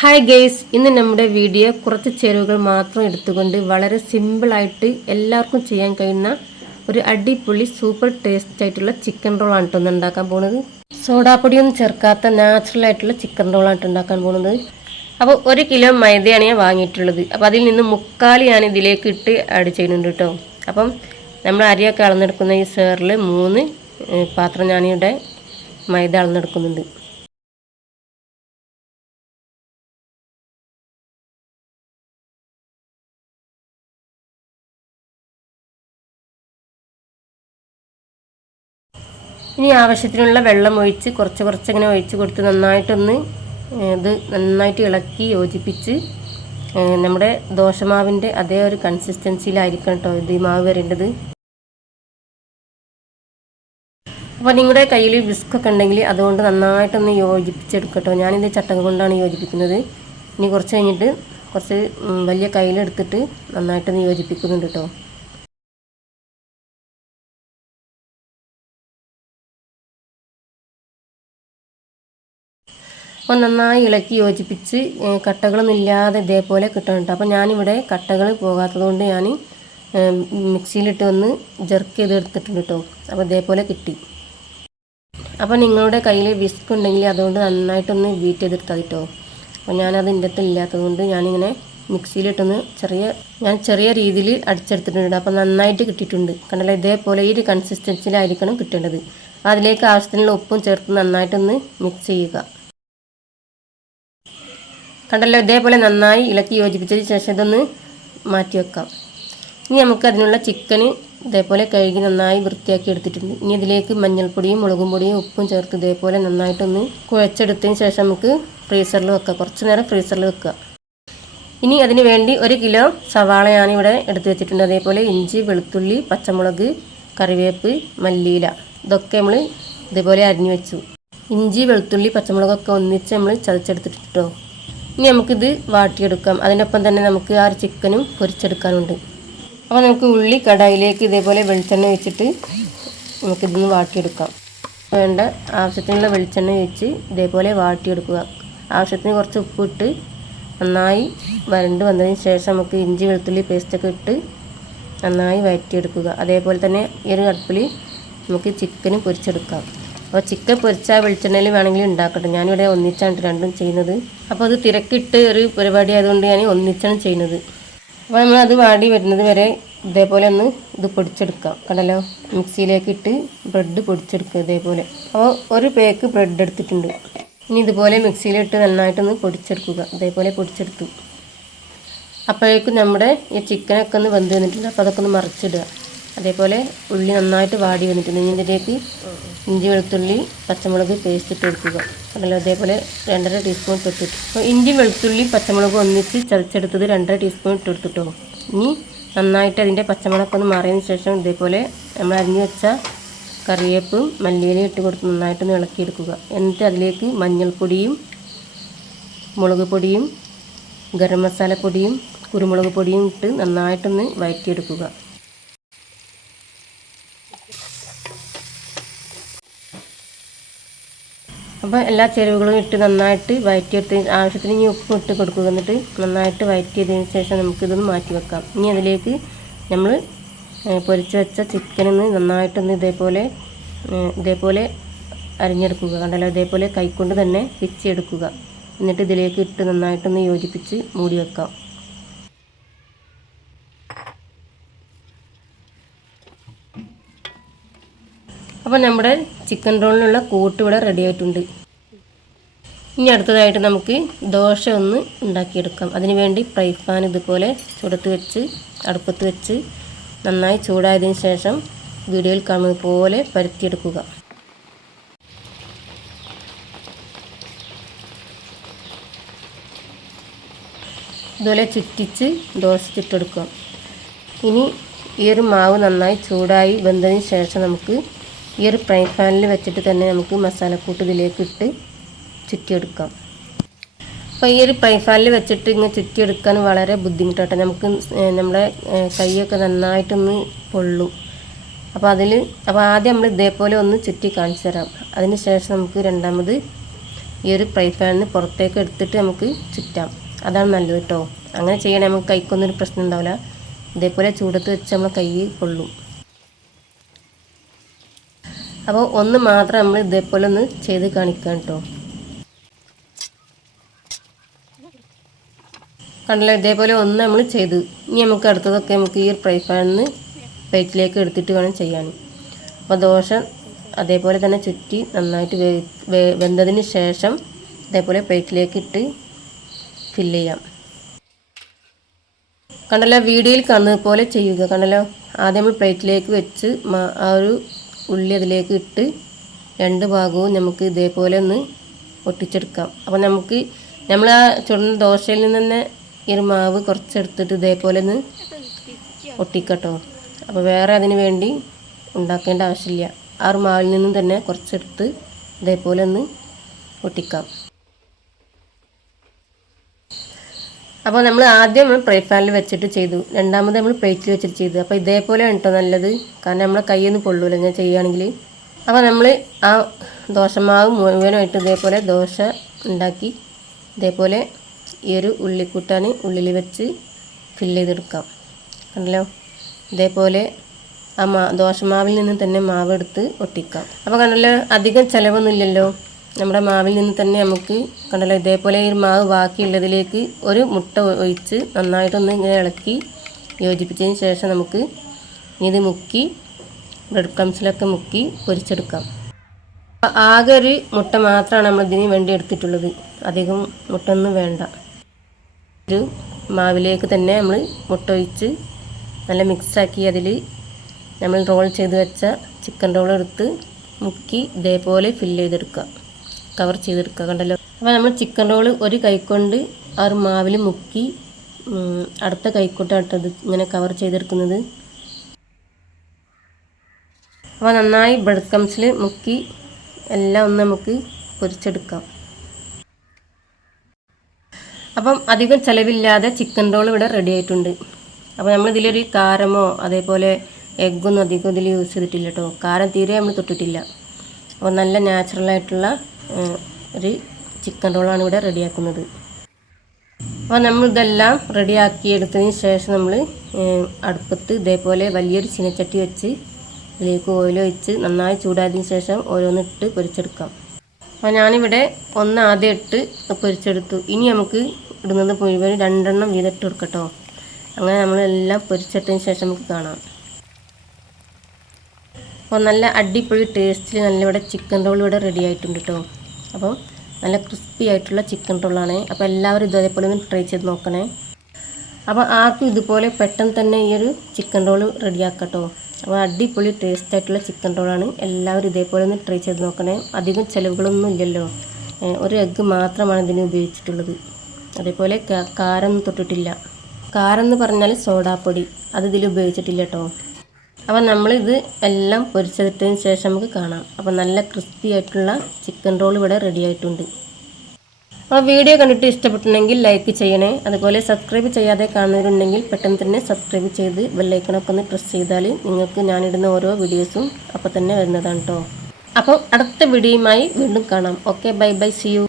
Hi guys ഇന്ന് നമ്മുടെ video കുറച്ച് ചേരുവകൾ മാത്രം എടുത്തുകൊണ്ട് വളരെ സിമ്പിളായിട്ട് എല്ലാവർക്കും ചെയ്യാൻ കഴിയുന്ന ഒരു അടിപൊളി സൂപ്പർ ടേസ്റ്റ് ആയിട്ടുള്ള ചിക്കൻ റോളാണ് കേട്ടോ ഉണ്ടാക്കാൻ പോകുന്നത് സോഡാപ്പൊടിയൊന്നും ചേർക്കാത്ത നാച്ചുറൽ ആയിട്ടുള്ള ചിക്കൻ റോളാണ് ഉണ്ടാക്കാൻ പോകുന്നത് അപ്പോൾ ഒരു കിലോ മൈദയാണ് ഞാൻ വാങ്ങിയിട്ടുള്ളത്. അപ്പോൾ അതിൽ നിന്ന് മുക്കാൽ ഞാൻ ഇതിലേക്ക് ഇട്ട് ആഡ് ചെയ്യുന്നുണ്ട് കേട്ടോ. അപ്പം നമ്മൾ അരിയൊക്കെ അളന്നെടുക്കുന്ന ഈ സേറിൽ മൂന്ന് പാത്രം ഞാനിവിടെ മൈദ അളന്നെടുക്കുന്നുണ്ട്. ഇനി ആവശ്യത്തിനുള്ള വെള്ളം ഒഴിച്ച് കുറച്ച് കുറച്ച് ഇങ്ങനെ ഒഴിച്ച് കൊടുത്ത് നന്നായിട്ടൊന്ന് ഇത് നന്നായിട്ട് ഇളക്കി യോജിപ്പിച്ച് നമ്മുടെ ദോശമാവിന്റെ അതേ ഒരു കൺസിസ്റ്റൻസിയിലായിരിക്കണം കേട്ടോ ഇത് ഈ മാവ് വരേണ്ടത്. അപ്പോൾ നിങ്ങളുടെ കയ്യിൽ വിസ്ക് ഒക്കെ ഉണ്ടെങ്കിൽ അതുകൊണ്ട് നന്നായിട്ടൊന്ന് യോജിപ്പിച്ചെടുക്കട്ടോ. ഞാനിത് ചട്ടക കൊണ്ടാണ് യോജിപ്പിക്കുന്നത്. ഇനി കുറച്ച് കഴിഞ്ഞിട്ട് കുറച്ച് വലിയ കയ്യിലെടുത്തിട്ട് നന്നായിട്ടൊന്ന് യോജിപ്പിക്കുന്നുണ്ട് കേട്ടോ അപ്പോൾ നന്നായി ഇളക്കി യോജിപ്പിച്ച് കട്ടകളൊന്നും ഇല്ലാതെ ഇതേപോലെ കിട്ടണം കേട്ടോ അപ്പോൾ ഞാനിവിടെ കട്ടകൾ പോകാത്തത് കൊണ്ട് ഞാൻ മിക്സിയിലിട്ട് ഒന്ന് ജെർക്ക് ചെയ്ത് എടുത്തിട്ടുണ്ട് കേട്ടോ അപ്പോൾ ഇതേപോലെ കിട്ടി. അപ്പോൾ നിങ്ങളുടെ കയ്യിൽ വിസ്ക് ഉണ്ടെങ്കിൽ അതുകൊണ്ട് നന്നായിട്ടൊന്ന് ബീറ്റ് ചെയ്തെടുത്താൽ കേട്ടോ അപ്പോൾ ഞാനത് എന്റെ അടുത്ത് ഇല്ലാത്തത് കൊണ്ട് ഞാനിങ്ങനെ മിക്സിയിലിട്ടൊന്ന് ചെറിയ ഞാൻ ചെറിയ രീതിയിൽ അടിച്ചെടുത്തിട്ടുണ്ട് അപ്പോൾ നന്നായിട്ട് കിട്ടിയിട്ടുണ്ട്. കണ്ടല്ലോ? ഇതേപോലെ ഈ ഒരു കൺസിസ്റ്റൻസിയിലായിരിക്കണം കിട്ടേണ്ടത്. അതിലേക്ക് ആവശ്യത്തിനുള്ള ഉപ്പും ചേർത്ത് നന്നായിട്ടൊന്ന് മിക്സ് ചെയ്യുക. കണ്ടല്ലോ ഇതേപോലെ നന്നായി ഇളക്കി യോജിപ്പിച്ചതിന് ശേഷം ഇതൊന്ന് മാറ്റി വെക്കാം ഇനി നമുക്ക് അതിനുള്ള ചിക്കന് ഇതേപോലെ കഴുകി നന്നായി വൃത്തിയാക്കി എടുത്തിട്ടുണ്ട്. ഇനി ഇതിലേക്ക് മഞ്ഞൾപ്പൊടിയും മുളകും പൊടിയും ഉപ്പും ചേർത്ത് ഇതേപോലെ നന്നായിട്ടൊന്ന് കുഴച്ചെടുത്തതിന് ശേഷം നമുക്ക് ഫ്രീസറിൽ വെക്കുക കുറച്ച് നേരം ഫ്രീസറിൽ വെക്കുക. ഇനി അതിന് വേണ്ടി ഒരു കിലോ സവാള ഇവിടെ എടുത്ത് വെച്ചിട്ടുണ്ട്. അതേപോലെ ഇഞ്ചി വെളുത്തുള്ളി പച്ചമുളക് കറിവേപ്പ് മല്ലിയില ഇതൊക്കെ നമ്മൾ ഇതേപോലെ അരിഞ്ഞു വെച്ചു. ഇഞ്ചി വെളുത്തുള്ളി പച്ചമുളകൊക്കെ ഒന്നിച്ച് നമ്മൾ ചതച്ചെടുത്തിട്ടോ ഇനി നമുക്കിത് വാട്ടിയെടുക്കാം. അതിനൊപ്പം തന്നെ നമുക്ക് ആ ചിക്കനും പൊരിച്ചെടുക്കാനുണ്ട്. അപ്പോൾ നമുക്ക് ഉള്ളി കടായിലേക്ക് ഇതേപോലെ വെളിച്ചെണ്ണ വെച്ചിട്ട് നമുക്കിതൊന്ന് വാട്ടിയെടുക്കാം. വേണ്ട ആവശ്യത്തിനുള്ള വെളിച്ചെണ്ണ ഒഴിച്ച് ഇതേപോലെ വാട്ടിയെടുക്കുക. ആവശ്യത്തിന് കുറച്ച് ഉപ്പിട്ട് നന്നായി വരണ്ട് വന്നതിന് ശേഷം നമുക്ക് ഇഞ്ചി വെളുത്തുള്ളി പേസ്റ്റൊക്കെ ഇട്ട് നന്നായി വഴറ്റിയെടുക്കുക അതേപോലെ തന്നെ ഈ ഒരു അടുപ്പിൽ നമുക്ക് ചിക്കനും പൊരിച്ചെടുക്കാം. അപ്പോൾ ചിക്കൻ പൊരിച്ച വെളിച്ചെണ്ണയിൽ വേണമെങ്കിൽ ഉണ്ടാക്കട്ടെ. ഞാനിവിടെ ഒന്നിച്ചാണ് രണ്ടും ചെയ്യുന്നത്. അപ്പോൾ അത് തിരക്കിട്ട് ഒരു പരിപാടി ആയതുകൊണ്ട് ഞാൻ ഒന്നിച്ചാണ് ചെയ്യുന്നത്. അപ്പോൾ നമ്മൾ അത് വാടി വരുന്നത് വരെ ഇതേപോലെ ഒന്ന് ഇത് പൊടിച്ചെടുക്കാം. കണ്ടല്ലോ? മിക്സിയിലേക്ക് ഇട്ട് ബ്രെഡ് പൊടിച്ചെടുക്കുക ഇതേപോലെ. അപ്പോൾ ഒരു പേക്ക് ബ്രെഡ് എടുത്തിട്ടുണ്ട്. ഇനി ഇതുപോലെ മിക്സിയിലിട്ട് നന്നായിട്ടൊന്ന് പൊടിച്ചെടുക്കുക. ഇതേപോലെ പൊടിച്ചെടുത്തു. അപ്പോഴേക്കും നമ്മുടെ ഈ ചിക്കനൊക്കെ ഒന്ന് വെന്ത് വന്നിട്ടുണ്ട്. അപ്പോൾ അതൊക്കെ ഒന്ന് മറിച്ചിടുക. അതേപോലെ ഉള്ളി നന്നായിട്ട് വാടി വന്നിട്ടുണ്ട്. ഇനി ഇതിലേക്ക് ഇഞ്ചി വെളുത്തുള്ളി പച്ചമുളക് പേസ്റ്റ് ഇട്ട് കൊടുക്കുക. അതല്ല അതേപോലെ രണ്ടര ടീസ്പൂൺ തൊട്ടിട്ട് അപ്പോൾ ഇഞ്ചി വെളുത്തുള്ളി പച്ചമുളക് ഒന്നിച്ച് ചതച്ചെടുത്തത് രണ്ടര ടീസ്പൂൺ ഇട്ട് കൊടുത്തിട്ടോ. ഇനി നന്നായിട്ട് അതിന്റെ പച്ചമുളക് ഒന്ന് മാറിയതിന് ശേഷം ഇതേപോലെ നമ്മൾ അരിഞ്ഞു വെച്ച കറിവേപ്പും മല്ലിയിലയും ഇട്ട് കൊടുത്ത് നന്നായിട്ടൊന്ന് ഇളക്കിയെടുക്കുക. എന്നിട്ട് അതിലേക്ക് മഞ്ഞൾപ്പൊടിയും മുളക് പൊടിയും ഗരം മസാലപ്പൊടിയും കുരുമുളക് പൊടിയും ഇട്ട് നന്നായിട്ടൊന്ന് വഴറ്റിയെടുക്കുക അപ്പോൾ എല്ലാ ചേരുവകളും ഇട്ട് നന്നായിട്ട് വഴറ്റിയെടുത്ത് ആവശ്യത്തിന് ഇനി ഉപ്പ് ഇട്ട് കൊടുക്കുക. എന്നിട്ട് നന്നായിട്ട് വഴറ്റിയതിന് ശേഷം നമുക്കിതൊന്ന് മാറ്റി വെക്കാം. ഇനി അതിലേക്ക് നമ്മൾ പൊരിച്ച് വെച്ച ചിക്കനിന്ന് നന്നായിട്ടൊന്ന് ഇതേപോലെ ഇതേപോലെ അരിഞ്ഞെടുക്കുക. കണ്ടല്ലോ? ഇതേപോലെ കൈക്കൊണ്ട് തന്നെ പിച്ചെടുക്കുക എന്നിട്ട് ഇതിലേക്ക് ഇട്ട് നന്നായിട്ടൊന്ന് യോജിപ്പിച്ച് മൂടി വെക്കാം. അപ്പോൾ നമ്മുടെ ചിക്കൻ റോളിനുള്ള കൂട്ട് ഇവിടെ റെഡി ആയിട്ടുണ്ട്. ഇനി അടുത്തതായിട്ട് നമുക്ക് ദോശ ഒന്ന് ഉണ്ടാക്കിയെടുക്കാം. അതിനുവേണ്ടി ഫ്രൈ പാൻ ഇതുപോലെ ചുടത്ത് വെച്ച് അടുപ്പത്ത് വെച്ച് നന്നായി ചൂടായതിനു ശേഷം വീഡിയോയിൽ കാണുന്നത് പോലെ പരത്തിയെടുക്കുക. ഇതുപോലെ ചുറ്റിച്ച് ദോശ ചുട്ടെടുക്കുക ഇനി ഈ ഒരു മാവ് നന്നായി ചൂടായി വെന്തതിന് ശേഷം നമുക്ക് ഈ ഒരു ഫ്രൈ പാനിൽ വെച്ചിട്ട് തന്നെ നമുക്ക് മസാലക്കൂട്ട് ഇതിലേക്ക് ഇട്ട് ചുറ്റിയെടുക്കാം. അപ്പോൾ ഈ ഒരു ഫ്രൈ പാനിൽ വെച്ചിട്ട് ഇങ്ങനെ ചുറ്റിയെടുക്കാൻ വളരെ ബുദ്ധിമുട്ടാട്ടെ. നമുക്ക് നമ്മുടെ കൈയൊക്കെ നന്നായിട്ടൊന്ന് പൊള്ളും. അപ്പോൾ അതിൽ അപ്പോൾ ആദ്യം നമ്മൾ ഇതേപോലെ ഒന്ന് ചുറ്റി കാണിച്ചു തരാം. അതിന് ശേഷം നമുക്ക് രണ്ടാമത് ഈ ഒരു ഫ്രൈ പാനിൽ പുറത്തേക്ക് എടുത്തിട്ട് നമുക്ക് ചുറ്റാം. അതാണ് നല്ലത് കേട്ടോ. അങ്ങനെ ചെയ്യണേ നമുക്ക് കൈക്കൊന്നും ഒരു പ്രശ്നം ഉണ്ടാവില്ല. ഇതേപോലെ ചൂടത്ത് വെച്ച് നമ്മൾ കൈ കൊള്ളും അപ്പോൾ ഒന്ന് മാത്രം നമ്മൾ ഇതേപോലെ ഒന്ന് ചെയ്ത് കാണിക്കാം കേട്ടോ. കണ്ടല്ലോ ഇതേപോലെ ഒന്ന് നമ്മൾ ചെയ്ത്. ഇനി നമുക്ക് അടുത്തതൊക്കെ നമുക്ക് ഈ ഫ്രൈ പാനിൽ പ്ലേറ്റിലേക്ക് എടുത്തിട്ട് വേണം ചെയ്യാൻ. അപ്പോൾ ദോശ അതേപോലെ തന്നെ ചുറ്റി നന്നായിട്ട് വെന്തതിന് ശേഷം ഇതേപോലെ പ്ലേറ്റിലേക്ക് ഇട്ട് ഫില്ല് ചെയ്യാം. കണ്ടല്ലോ വീഡിയോയിൽ കാണുന്നത് പോലെ ചെയ്യുക. കണ്ടല്ലോ ആദ്യം നമ്മൾ പ്ലേറ്റിലേക്ക് വെച്ച് ആ ഒരു ഉള്ളി അതിലേക്ക് ഇട്ട് രണ്ട് ഭാഗവും നമുക്ക് ഇതേപോലെ ഒന്ന് ഒട്ടിച്ചെടുക്കാം അപ്പോൾ നമുക്ക് നമ്മൾ ആ ചുടുന്ന ദോശയിൽ നിന്ന് തന്നെ ഈ ഒരു മാവ് കുറച്ചെടുത്തിട്ട് ഇതേപോലെ ഒന്ന് ഒട്ടിക്കട്ടോ അപ്പോൾ വേറെ അതിന് വേണ്ടി ഉണ്ടാക്കേണ്ട ആവശ്യമില്ല. ആ ഒരു മാവിൽ നിന്നും തന്നെ കുറച്ചെടുത്ത് ഇതേപോലെ ഒന്ന് ഒട്ടിക്കാം അപ്പോൾ നമ്മൾ ആദ്യം നമ്മൾ പ്രൈ ഫാനിൽ വെച്ചിട്ട് ചെയ്തു. രണ്ടാമത് നമ്മൾ പ്ലേറ്റിൽ വെച്ചിട്ട് ചെയ്തു. അപ്പോൾ ഇതേപോലെ കേട്ടോ നല്ലത്. കാരണം നമ്മളെ കൈയൊന്നും പൊള്ളൂല ഞാൻ ചെയ്യുകയാണെങ്കിൽ അപ്പോൾ നമ്മൾ ആ ദോശമാവ് മുഴുവനായിട്ട് ഇതേപോലെ ദോശ ഉണ്ടാക്കി ഇതേപോലെ ഈ ഒരു ഉള്ളിക്കൂട്ടാൻ ഉള്ളിൽ വെച്ച് ഫില്ല് ചെയ്തെടുക്കാം. കണ്ടല്ലോ? ഇതേപോലെ ആ മാ ദോശമാവിൽ നിന്ന് തന്നെ മാവ് എടുത്ത് ഒട്ടിക്കാം. അപ്പോൾ കണ്ടല്ലോ? അധികം ചിലവൊന്നുമില്ലല്ലോ? നമ്മുടെ മാവിൽ നിന്ന് തന്നെ നമുക്ക് കണ്ടല്ലോ ഇതേപോലെ ഈ മാവ് ബാക്കിയുള്ളതിലേക്ക് ഒരു മുട്ട ഒഴിച്ച് നന്നായിട്ടൊന്ന് ഇങ്ങനെ ഇളക്കി യോജിപ്പിച്ചതിന് ശേഷം നമുക്ക് ഇത് മുക്കി ബ്രെഡ് ക്രംസിലൊക്കെ മുക്കി പൊരിച്ചെടുക്കാം. ആകെ ഒരു മുട്ട മാത്രമാണ് നമ്മൾ ഇതിന് വേണ്ടി എടുത്തിട്ടുള്ളത്. അധികം മുട്ട ഒന്നും വേണ്ട. ഒരു മാവിലേക്ക് തന്നെ നമ്മൾ മുട്ട ഒഴിച്ച് നല്ല മിക്സാക്കി അതിൽ നമ്മൾ റോൾ ചെയ്ത് വെച്ച ചിക്കൻ റോൾ എടുത്ത് മുക്കി ഇതേപോലെ ഫില്ല് ചെയ്തെടുക്കുക. കവർ ചെയ്തെടുക്കുക കണ്ടല്ലോ? അപ്പോൾ നമ്മൾ ചിക്കൻ റോൾ ഒരു കൈക്കൊണ്ട് ആ ഒരു മാവിൽ മുക്കി അടുത്ത കൈക്കോട്ടാട്ടത് ഇങ്ങനെ കവർ ചെയ്തെടുക്കുന്നത്. അപ്പോൾ നന്നായി ബ്രെഡ് ക്രംസിൽ മുക്കി എല്ലാം ഒന്ന് നമുക്ക് പൊരിച്ചെടുക്കാം. അപ്പം അധികം ചിലവില്ലാതെ ചിക്കൻ റോൾ ഇവിടെ റെഡി ആയിട്ടുണ്ട്. അപ്പോൾ നമ്മൾ ഇതിലൊരു കാരമോ അതേപോലെ എഗ്ഗൊന്നും അധികം ഇതിൽ യൂസ് ചെയ്തിട്ടില്ല കേട്ടോ. കാരം തീരെ നമ്മൾ തൊട്ടിട്ടില്ല. അപ്പോൾ നല്ല നാച്ചുറലായിട്ടുള്ള ഒരു ചിക്കൻ റോളാണ് ഇവിടെ റെഡിയാക്കുന്നത് അപ്പോൾ നമ്മൾ ഇതെല്ലാം റെഡിയാക്കി എടുത്തതിന് ശേഷം നമ്മൾ അടുപ്പത്ത് ഇതേപോലെ വലിയൊരു ചീനച്ചട്ടി വെച്ച് ഇതിലേക്ക് ഓയിൽ ഒഴിച്ച് നന്നായി ചൂടായതിനു ശേഷം ഓരോന്നിട്ട് പൊരിച്ചെടുക്കാം. അപ്പോൾ ഞാനിവിടെ ഒന്ന് ആദ്യം ഇട്ട് പൊരിച്ചെടുത്തു. ഇനി നമുക്ക് ഇടുന്നത് മുഴുവൻ രണ്ടെണ്ണം വീതിട്ട് കൊടുക്കട്ടോ. അങ്ങനെ നമ്മളെല്ലാം പൊരിച്ചിട്ടതിന് ശേഷം നമുക്ക് കാണാം. അപ്പോൾ നല്ല അടിപൊളി ടേസ്റ്റിൽ നല്ല ഇവിടെ ചിക്കൻ റോൾ ഇവിടെ റെഡി ആയിട്ടുണ്ട് കേട്ടോ അപ്പം നല്ല ക്രിസ്പി ആയിട്ടുള്ള ചിക്കൻ റോളാണ്. അപ്പോൾ എല്ലാവരും ഇതേപോലെ ഒന്ന് ട്രൈ ചെയ്ത് നോക്കണേ. അപ്പോൾ ആർക്കും ഇതുപോലെ പെട്ടെന്ന് തന്നെ ഈ ഒരു ചിക്കൻ റോൾ റെഡിയാക്കട്ടോ. അപ്പോൾ അടിപൊളി ടേസ്റ്റ് ആയിട്ടുള്ള ചിക്കൻ റോളാണ്. എല്ലാവരും ഇതേപോലെ ഒന്ന് ട്രൈ ചെയ്ത് നോക്കണേ. അധികം ചിലവുകളൊന്നും ഇല്ലല്ലോ. ഒരു എഗ്ഗ് മാത്രമാണ് ഇതിന് ഉപയോഗിച്ചിട്ടുള്ളത്. അതേപോലെ കാരം തൊട്ടിട്ടില്ല. കാരം എന്ന് പറഞ്ഞാൽ സോഡാപ്പൊടി. അത് ഇതിൽ ഉപയോഗിച്ചിട്ടില്ല കേട്ടോ. അപ്പോൾ നമ്മളിത് എല്ലാം പൊരിച്ചെടുത്തതിന് ശേഷം നമുക്ക് കാണാം. അപ്പോൾ നല്ല ക്രിസ്പി ആയിട്ടുള്ള ചിക്കൻ റോൾ ഇവിടെ റെഡി ആയിട്ടുണ്ട്. അപ്പോൾ വീഡിയോ കണ്ടിട്ട് ഇഷ്ടപ്പെട്ടിട്ടുണ്ടെങ്കിൽ ലൈക്ക് ചെയ്യണേ. അതുപോലെ സബ്സ്ക്രൈബ് ചെയ്യാതെ കാണുന്നവരുണ്ടെങ്കിൽ പെട്ടെന്ന് തന്നെ സബ്സ്ക്രൈബ് ചെയ്ത് ബെല്ലൈക്കണൊക്കെ ഒന്ന് പ്രസ് ചെയ്താൽ നിങ്ങൾക്ക് ഞാനിടുന്ന ഓരോ വീഡിയോസും അപ്പോൾ തന്നെ വരുന്നതാണ് കേട്ടോ അപ്പോൾ അടുത്ത വീഡിയോയുമായി വീണ്ടും കാണാം. Okay bye bye see you